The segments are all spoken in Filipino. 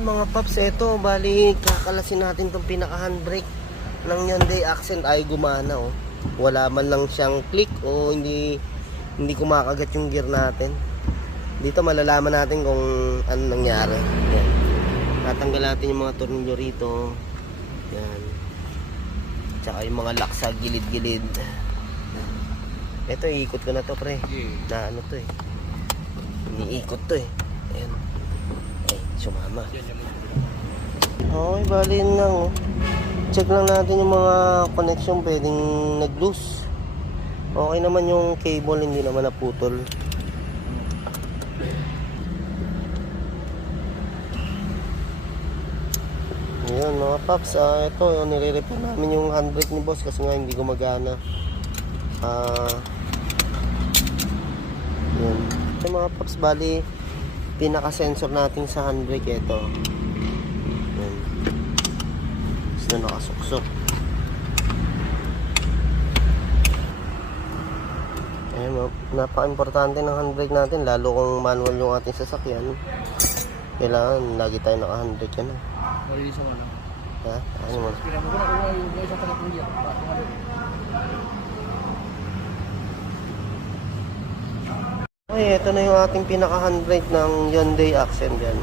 Okay mga paps, eto bali kakalasin natin tong pinaka handbrake ng Hyundai Accent. Ay gumana oh. Wala man lang siyang click o hindi kumakagat yung gear natin. Dito malalaman natin kung ano nangyari. Yan. Tatanggal natin yung mga tornilyo rito. Yan. Tsaka yung mga lock sa gilid-gilid. Ito iikot ko na to pre. Na ano to eh. Iniikot to eh. Ayan. Ay, sumama. Okay, bali yun lang oh. Check lang natin yung mga connection pwedeng nag-loose. Okay naman yung cable, hindi naman naputol. Ayan mga paps, ito nire-repair namin yung handbrake ni boss kasi nga hindi gumagana. Yan. Yung mga paps, bali pinaka-sensor natin sa handbrake ito. Yan. Basta nakasuksok. Ayan, napaka-importante ng handbrake natin, lalo kung manual yung ating sasakyan. Kailangan lagi tayo naka-handbrake yan. Marilisan mo na. Ha? Ano mo? Kaya mo na yung isang taga-kuya. Okay, ito na yung ating pinaka-handbrake ng Hyundai Accent yan.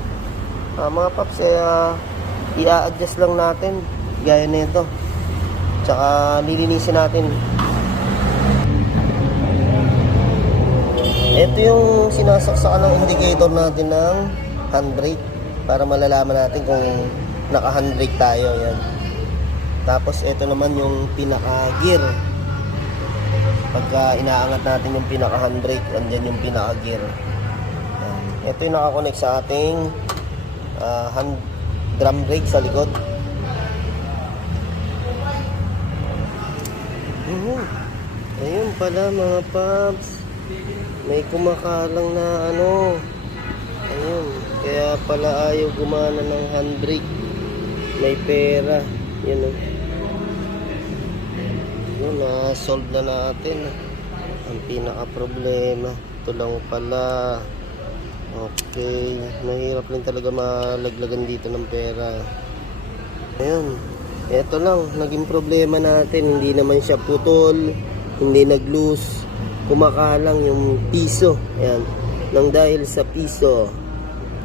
Mga paps, i-a-adjust lang natin. Gaya na ito. Tsaka lilinisin natin. Ito yung sinasaksakan ng indicator natin ng handbrake para malalaman natin kung naka-handbrake tayo. Yan. Tapos ito naman yung pinaka-gear. Pagka inaangat natin yung pinaka-handbrake, andyan yung pinaka-gear. Yan. Ito yung nakakonect sa ating drum brake sa likod. Ayun pala mga paps, may kumakalang na ano. Ayun, kaya pala ayaw gumana ng handbrake. May pera. Yun o. Yun, na-solve na natin ang pinaka-problema. Ito lang pala. Okay, mahirap rin talaga malaglagan dito ng pera. Ayun, eto lang, naging problema natin. Hindi naman siya putol, hindi nag-loose, kumakalang yung piso. Ayan, nang dahil sa piso.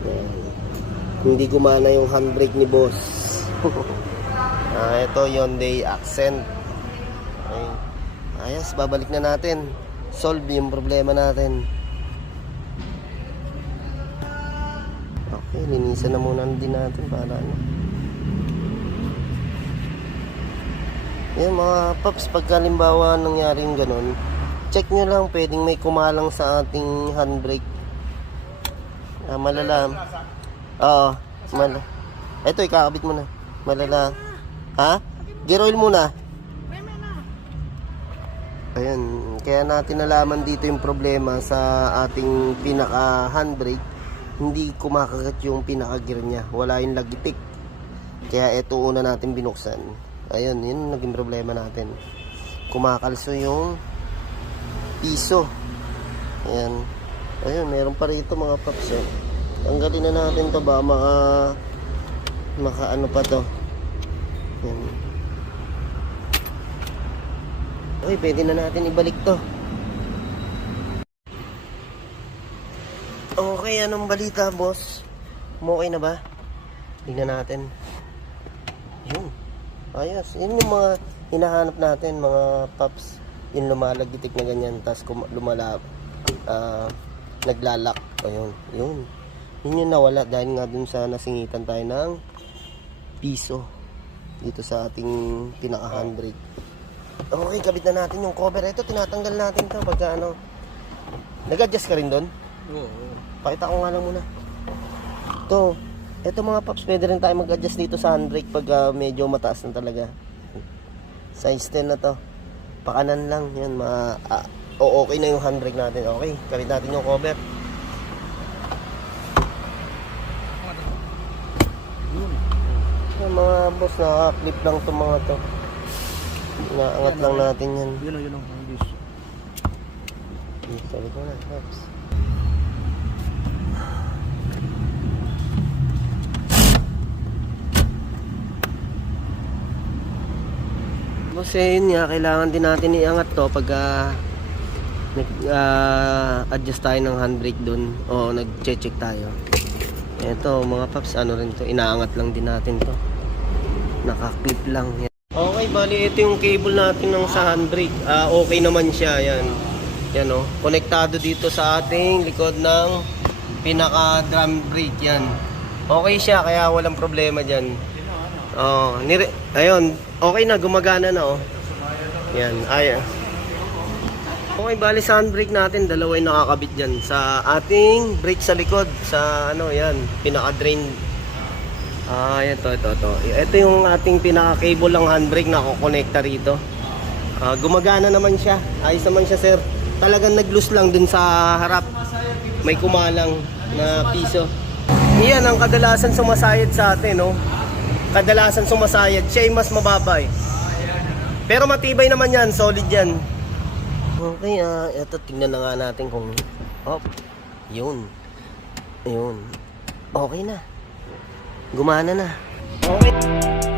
Ayan. Hindi gumana yung handbrake ni boss. Ito Hyundai Accent. Okay. Ayos, babalik na natin. Solve yung problema natin. Okay, linisan na muna din natin para ano. Yan mga paps, pagka halimbawa nangyari yung ganun, check nyo lang, pwedeng may kumalang sa ating handbrake. Malala. Oo, ito ikakabit mo na. Malala. Ha? Gear oil muna. Ayan, kaya natin nalaman dito yung problema sa ating pinaka handbrake. Hindi kumakagat yung pinaka-gear niya. Wala yung lagitik. Kaya ito una natin binuksan. Ayun, yun naging problema natin. Kumakalso yung piso. Ayan. Ayun, meron pa rito mga paps. Tanggalin na natin to ba maka ano pa to. Ayan. Okay, pwede na natin ibalik to. Okay, anong balita boss? Okay na ba? Tingnan natin. Yun. Ayos. Yun yung mga hinahanap natin, mga paps. Yung lumalagitik na ganyan, tapos naglalak. Ayun. Yun. Yun yung nawala dahil nga dun sa nasingitan tayo ng piso dito sa ating pinaka-handbrake. Okay, kabit na natin yung cover. Ito, tinatanggal natin to pagka ano. Nag-adjust ka rin doon? Oo. Pakita ko nga lang muna. Ito mga paps, pwede rin tayo mag-adjust dito sa handbrake pag medyo mataas na talaga. Size 10 na to. Pakanan lang. Yan, okay na yung handbrake natin. Okay, kabit natin yung cover. Yung mga boss, naka-clip lang to mga to. Naangat lang natin yan. Yun o. Sabi ko na, paps. Tapos yun nga, kailangan din natin iangat to pag nag-adjust tayo ng handbrake dun o nag-check tayo. Ito mga paps, ano rin to, inaangat lang din natin to. Naka-clip lang. Yan. Okay, bali ito yung cable natin ng sa handbrake. Okay naman siya, yan. Yan o, konektado dito sa ating likod ng pinaka-drum brake, yan. Okay siya, kaya walang problema dyan. Ayun, okay na, gumagana na oh. Yan, ayan. Okay, bali sa handbrake natin, dalawa yung nakakabit dyan. Sa ating brake sa likod, sa ano, yan, pinaka-drain. Ito. Ito yung ating pinaka-cable ng handbrake na kukonekta rito. Gumagana naman siya, ayos naman siya sir. Talagang nag-loose lang dun sa harap. May kumalang na piso. Iyan ang kadalasan sumasayad sa atin, no? Kadalasan sumasayad, siya ay mas mababa eh. Pero matibay naman yan, solid yan. Okay, eto tingnan na nga natin kung yun. Okay na. Gumana na. Okay.